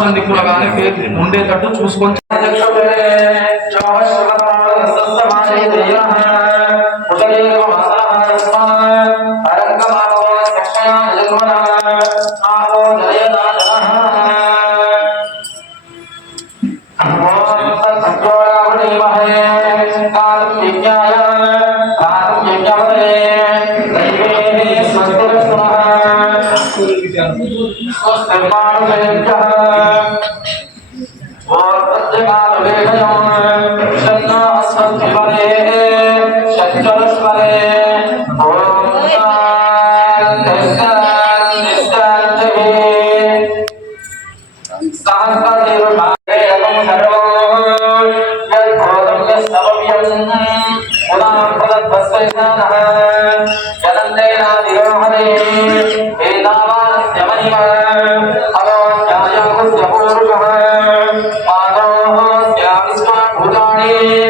తూర్పున దిక్కున కానీ ఉండేటట్టు చూసుకొని وسبحانك Amen.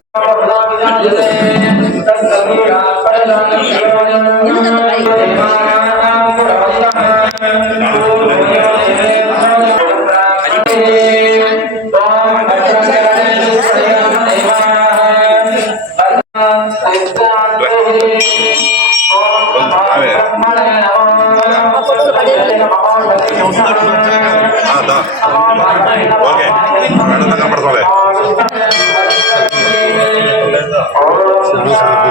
ఓకే మేడం కనపడుకోలే అన్ని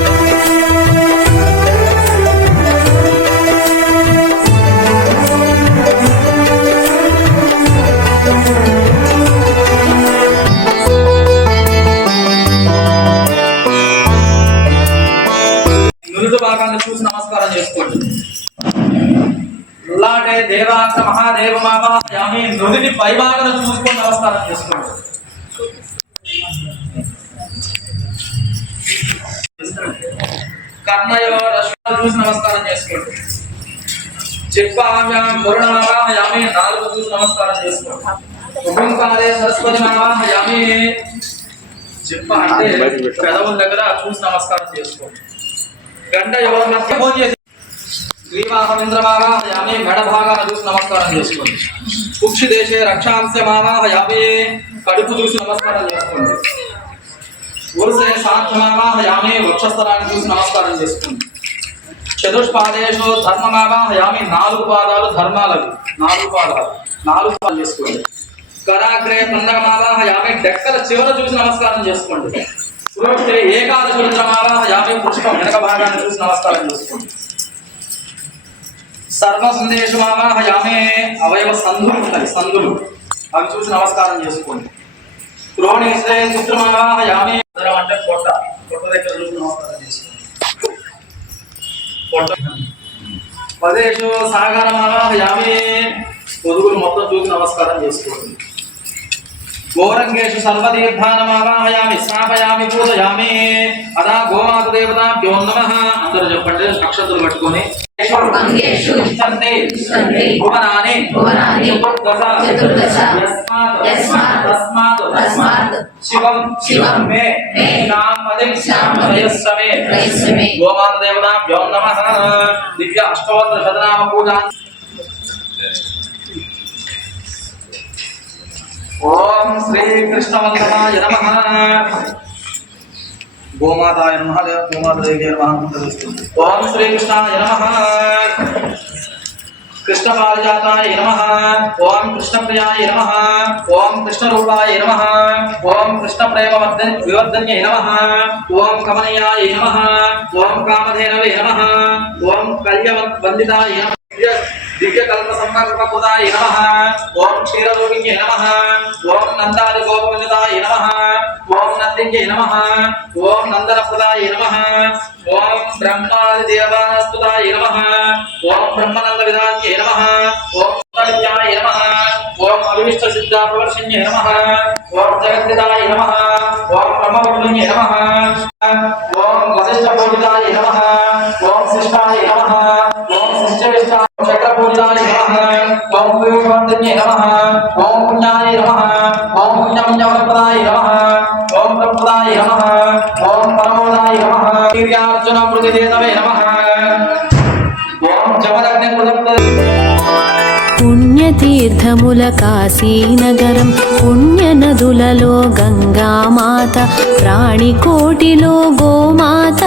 దేవాంత మహాదేవ యామి నుదిటి పై భాగాన్ని చూసుకొని నమస్కారం చేసుకోండి కర్ణయో రశ్మి చూసి నమస్కారం చేసుకోండి. చిప్పామ్యాం వరుణమావాహయామి నాలుగు చూసి నమస్కారం చేసుకోండి. ఉపంకాలే సరస్వతి మావాహయామి చెప్ప అంటే పెదవుల దగ్గర చూసి నమస్కారం చేసుకోండి. గంట ఎవరు మధ్య ఫోన్ చేసి శ్రీమాహేంద్రమావాహయామి మెడ భాగాన చూసి నమస్కారం చేసుకోండి. కుక్షి దేశే రక్షాంశ మావాహయామి కడుపు చూసి నమస్కారం చేసుకోండి. ఊరుసే శాంతమావాహయామి వక్షస్థలాన్ని చూసి నమస్కారం చేసుకోండి. చతుష్పాదేశు ధర్మమావాహయామి నాలుగు పాదాలు ధర్మాలవి. నాలుగు పాదాలు. నాలుగు పాదాలు చేసుకోండి. కరాగ్రే పుండమావాహయామి డెక్కల చివర చూసి నమస్కారం చేసుకోండి. సురక్షే ఏకాదశ రుద్రమావాహయామి పుష్పం వెనక భాగాన్ని చూసి నమస్కారం చేసుకోండి. సర్వ సందేశ మావాహయామి అవయవ సంధులు ఉన్నాయి సంధులు అవి చూసి నమస్కారం చేసుకోండి. క్రోణీశ్వరే పుత్రమావాహయామి ఉదరం అంటే పొట్ట పొట్ట దగ్గర చూసి నమస్కారం చేసుకోండి. పొట్ట పదేశు సాగరమావాహయామి పొదుగులు మొత్తం చూసి నమస్కారం చేసుకోండి. గోరంగేషు సర్వతీర్థానమావాహయామి స్థాపయామి పూజయామి అదా గోమాత దేవతాభ్యో నమః అందరూ చెప్పండి నక్షత్రాలు పట్టుకొని భువనాని చతుర్దశ తస్మాత్ తస్మాత్ శివం శివం మే మే ప్రయస్సమే ప్రయస్సమే గోమాత దేవతాభ్యో నమః దివ్య అష్టోత్తర శతనామ పూజా ఓం శ్రీ కృష్ణవల్లభాయ నమః గోమాతాయ నమః దేవ గోమాతదేవి నమః ఓం శ్రీ కృష్ణాయ నమః కృష్ణ పారిజాతాయ నమః ఓం కృష్ణ ప్రియాయ నమః ఓం కృష్ణ రూపాయ నమః ఓం కృష్ణ ప్రేమ వర్ధన్ వివర్ధన్యై నమః ఓం కమనీయాయ నమః ఓం కామధేనవే నమః ఓం కళ్య వందితాయ నమః దివ్య- దివ్య నమః ఓం క్షీరలోకిన్యై నమః ఓం నందాది గోపవందితాయ నమః ఓం నందిన్యై నమః ఓం నందనప్రదాయ నమః ఓం బ్రహ్మాది దేవానస్తుతాయ నమః ఓం బ్రహ్మనంద విధాన్యై నమః ఓం విద్యాయ నమః ఓం అవిష్ట సిద్ధా ప్రవర్షణ్యై నమః ఓం జగద్దితాయ నమః ఓం బ్రహ్మవృణ్యై నమః ఓం వశిష్ఠ పూజితాయ నమః ఓం శిష్టాయ నమః. ఓం శిష్ట నమః. ఓం నమః. ఓం పుణ్యాయ నమః. ఓం నమః. ఓం ప్రప్రదాయ నమః. ఓం పరమోదాయ నమః. వీర్యార్జున నమః. ఓం పుణ్యతీర్థముల కాశీనగరం పుణ్యనదులలో గంగామాత ప్రాణికోటిలో గోమాత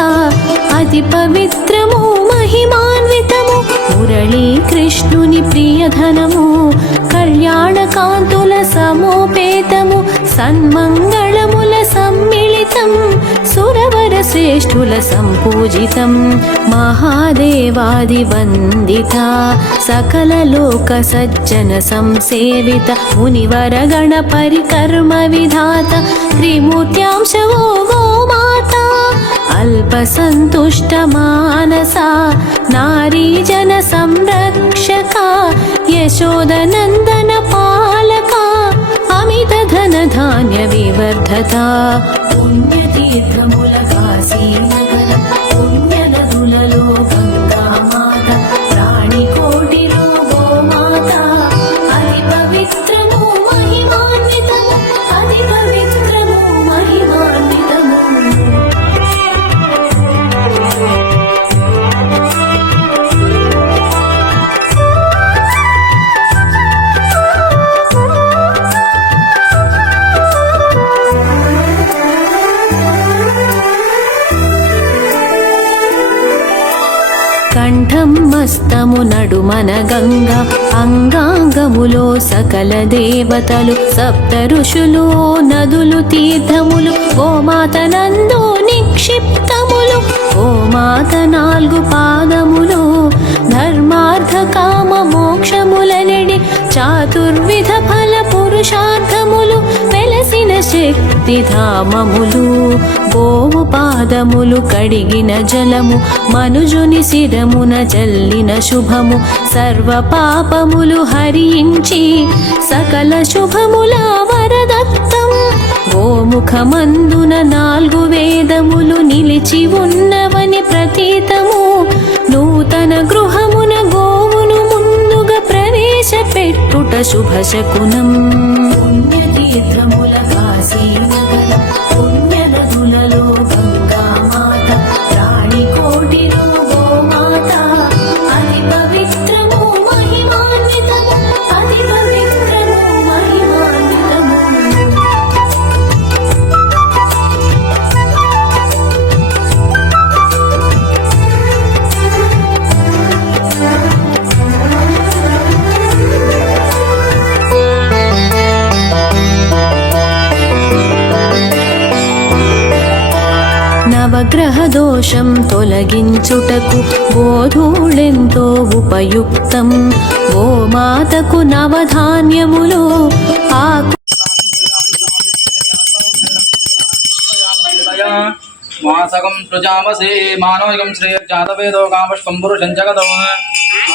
అతి పవిత్రము మహిమాన్వితము. మురళీ కృష్ణుని ప్రియధనము కళ్యాణ కాంతుల సమోపేతము సన్మంగళముల సమ్మిళితం సురవర శ్రేష్ఠుల సంపూజితం మహాదేవాది వందిత సకల లోక సజ్జన సంసేవిత మునివర గణ పరికర్మ విధాత త్రిమూర్త్యాంశవో अल्पसन्तुष्टमानसा नारीजनसंरक्षका यशोदनन्दनपालका विवर्धता पुण्यतीर्थमु మస్తము నడుమన గంగ అంగాంగములో సకల దేవతలు సప్త ఋషులు నదులు తీర్థములు గోమాత నందు నిక్షిప్తములు గోమాత నాలుగు పాదములు ధర్మార్థ కామ మోక్షములనడి చాతుర్విధ ఫల పురుషార్థములు వెలసిన శక్తి పోవు పాదములు కడిగిన జలము మనుజుని శిరమున జల్లిన శుభము సర్వ పాపములు హరించి సకల శుభముల వరదత్తం. గోముఖమందున నాలుగు వేదములు నిలిచి ఉన్నవని ప్రతీతము నూతన గృహమున గోవును ముందుగా ప్రవేశపెట్టుట శుభశకునం. దోషం తొలగించుటకు గోధూళెంతో ఉపయుక్తం. ఓ మాతకు నవధాన్యములు ఆకు మాసకం సృజామసే మానవికం శ్రేయర్జాతవేదో కామష్కం పురుషం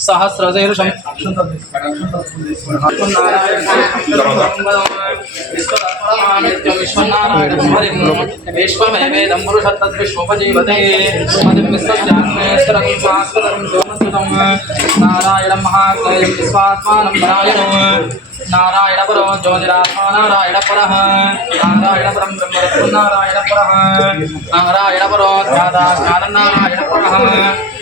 సహస్రజైరుషం విశ్వమేవేదం పురుషత్తద్విశ్వోపజీవతే నారాయణం మహాగ్నయం విశ్వాత్మానం నారాయణం నారాయణపురో జ్యోతిరాత్మ నారాయణపుర నారాయణపురం బ్రహ్మ నారాయణపుర నారాయణపురో ధ్యాత ధ్యాన నారాయణపుర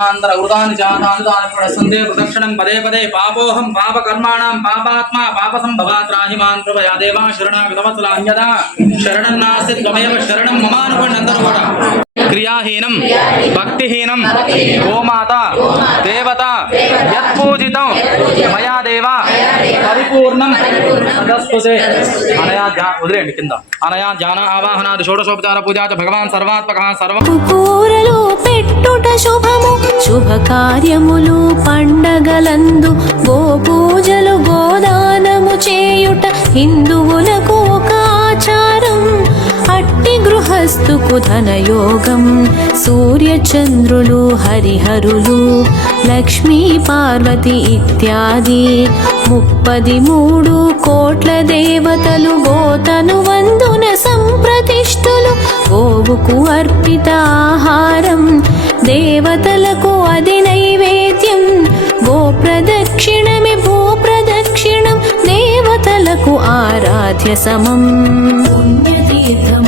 అంతర వృతాన్ని జాతానుదాన ప్రసందే ప్రదక్షిణం పదే పదే పాపోహం పాప కర్మాణం పాపాత్మా పాప సంభవాత్రాహి మాన్ కృపయా దేవా శరణాగతవత్సల అన్యదా శరణం నాస్తి త్వమేవ శరణం మమానుకోండి అందరూ కూడా. క్రియాహీనం భక్తిహీనం గోమాత దేవత యత్పూజితం మయా దేవ పరిపూర్ణం. తదస్తుతే అనయా వదిలేయండి కింద. అనయా ధ్యాన ఆవాహనాది షోడశోపచార పూజా భగవాన్ సర్వాత్మక సర్వ. కూరలు పెట్టుట శుభము శుభకార్యములు పండగలందు గోపూజలు గోదానము చేయుట హిందువులకు ఒక ఆచారం. అట్టి గృహస్థుకు ధనయోగం. సూర్యచంద్రులు హరిహరులు లక్ష్మీ పార్వతి ఇత్యాది. ముప్పది మూడు కోట్ల దేవతలు గోతను వందున సంప్రతిష్ఠులు. గోవుకు అర్పిత ఆహారం దేవతలకు అది నైవేద్యం. గోప్రదక్షిణమి భూప్రదక్షిణం దేవతలకు ఆరాధ్య సమం. పుణ్యతీర్థం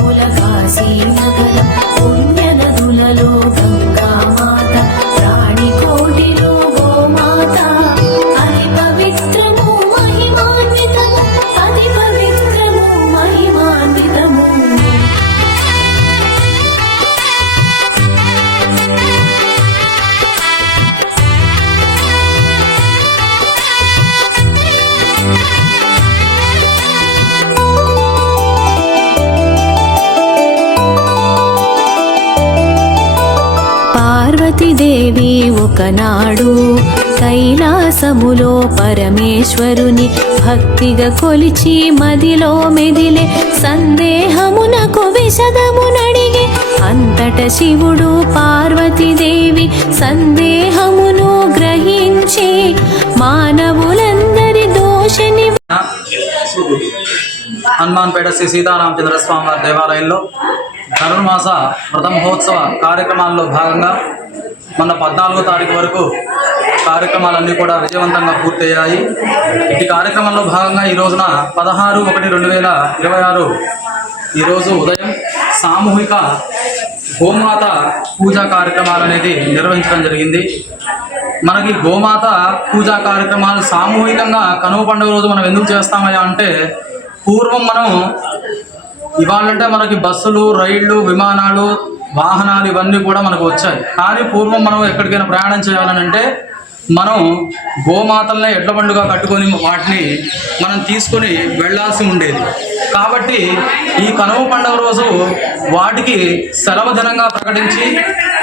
పార్వతీదేవి ఒకనాడు కైలాసములో పరమేశ్వరుని భక్తిగా కొలిచి మదిలో మెదిలే సందేహమునకు విశదమునడిగి అంతట శివుడు పార్వతీదేవి సందేహమును గ్రహించి మానవులందరి దోషని హనుమాన్పేట శ్రీ సీతారామచంద్ర స్వామి వారి దేవాలయంలో ధనుర్మాస వ్రత మహోత్సవ కార్యక్రమాల్లో భాగంగా మొన్న పద్నాలుగో తారీఖు వరకు కార్యక్రమాలన్నీ కూడా విజయవంతంగా పూర్తయ్యాయి. ఈ కార్యక్రమంలో భాగంగా ఈ రోజున పదహారు ఒకటి రెండు వేల ఇరవై ఆరు ఈరోజు ఉదయం సామూహిక గోమాత పూజా కార్యక్రమాలు అనేది నిర్వహించడం జరిగింది. మనకి గోమాత పూజా కార్యక్రమాలు సామూహికంగా కనుమ పండుగ రోజు మనం ఎందుకు చేస్తామయ్యా అంటే పూర్వం మనం ఇవాళంటే మనకి బస్సులు రైళ్ళు విమానాలు వాహనాలు ఇవన్నీ కూడా మనకు వచ్చాయి. కానీ పూర్వం మనం ఎక్కడికైనా ప్రయాణం చేయాలని అంటే మనం గోమాతల్ని ఎడ్ల బండుగా కట్టుకొని వాటిని మనం తీసుకొని వెళ్ళాల్సి ఉండేది. కాబట్టి ఈ కనుమ పండుగ రోజు వాటికి సెలవు దినంగా ప్రకటించి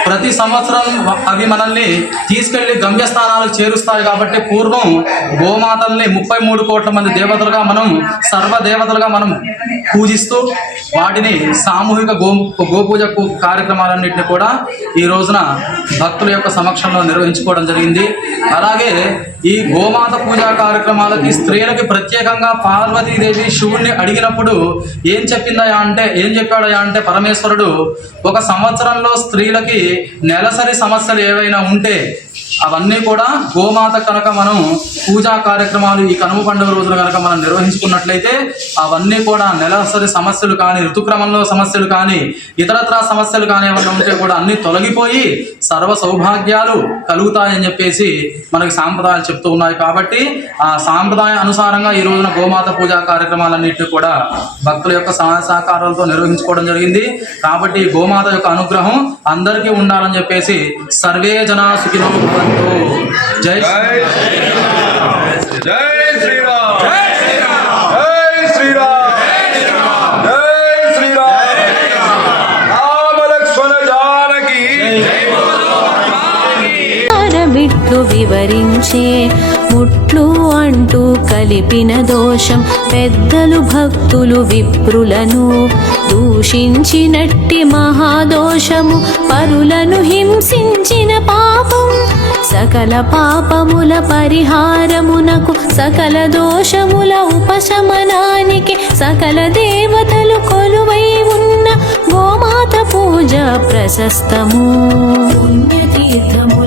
ప్రతి సంవత్సరం అవి మనల్ని తీసుకెళ్ళి గమ్యస్థానాలకు చేరుస్తాయి కాబట్టి పూర్వం గోమాతల్ని ముప్పై మూడు కోట్ల మంది దేవతలుగా మనం సర్వ దేవతలుగా మనం పూజిస్తూ వాటిని సామూహిక గో గోపూజ కార్యక్రమాలన్నింటినీ కూడా ఈ రోజున భక్తుల యొక్క సమక్షంలో నిర్వహించుకోవడం జరిగింది. అలాగే ఈ గోమాత పూజా కార్యక్రమాలకి స్త్రీలకి ప్రత్యేకంగా పార్వతీదేవి శివుణ్ణి అడిగినప్పుడు ఏం చెప్పిందయా అంటే ఏం చెప్పాడయా అంటే పరమేశ్వరుడు ఒక సంవత్సరంలో స్త్రీలకి నెలసరి సమస్యలు ఏవైనా ఉంటే అవన్నీ కూడా గోమాత కనుక మనం పూజా కార్యక్రమాలు ఈ కనుమ పండుగ రోజున కనుక మనం నిర్వహించుకున్నట్లయితే అవన్నీ కూడా నెలసరి సమస్యలు కానీ ఋతుక్రమంలో సమస్యలు కానీ ఇతరత్రా సమస్యలు కానీ ఏమన్నా ఉంటే కూడా అన్ని తొలగిపోయి సర్వ సౌభాగ్యాలు కలుగుతాయని చెప్పేసి మనకి సాంప్రదాయాలు చెప్తూ ఉన్నాయి కాబట్టి ఆ సాంప్రదాయ అనుసారంగా ఈ రోజున గోమాత పూజా కార్యక్రమాలన్నింటినీ కూడా భక్తుల యొక్క సహాయ సహకారాలతో నిర్వహించుకోవడం జరిగింది. కాబట్టి ఈ గోమాత యొక్క అనుగ్రహం అందరికీ ఉండాలని చెప్పేసి సర్వే జనా సుఖినో భవంతు జై శ్రీరామ్. జై శ్రీరామ్. జై శ్రీరామ్. జై శ్రీరామ్. రామ లక్ష్మణ జానకి. బిట్లు వివరించే ముట్లు అంటూ కలిపిన దోషం పెద్దలు భక్తులు విప్రులను. దూషించినట్టి మహాదోషము పరులను హింసించిన పాపం సకల పాపముల పరిహారమునకు సకల దోషముల ఉపశమనానికి సకల దేవతలు కొలువై ఉన్న గోమాత పూజ ప్రశస్తము. పుణ్యతీర్థము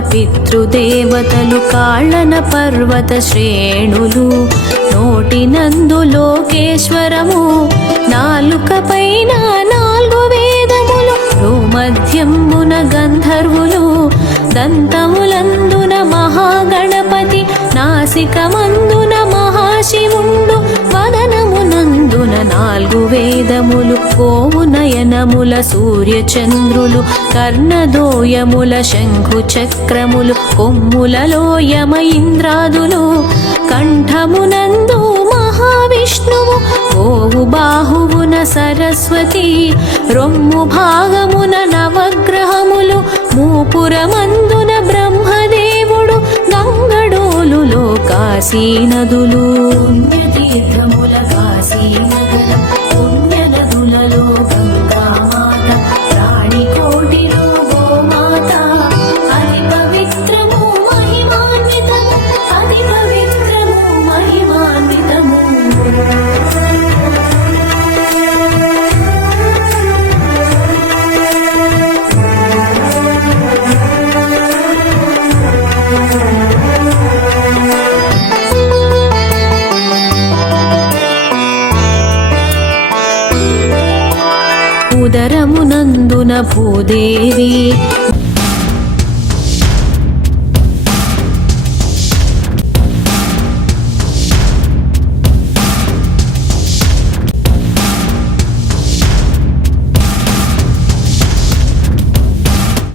పితృదేవతలు కాళ్ళన పర్వత శ్రేణులు. నోటినందు లోకేశ్వరము నాలుక పైన నాలుగు వేదములు. భూమధ్యంబున గంధర్వులు దంతములందున మహాగణపతి నాసికమందున మహాశివుండు. వదనమునందున నాలుగు వేదములు కోవును నయనముల సూర్యచంద్రులు కర్ణదోయముల శంఖు చక్రములు కొమ్ములలో యమ ఇంద్రాదులు కంఠమునందు మహావిష్ణువు గోవు బాహువున సరస్వతి రొమ్ము భాగమున నవగ్రహములు మూపురమందున బ్రహ్మదేవుడు గంగడోలులో కాశీ తీర్థముల పుణ్యతీర్థముల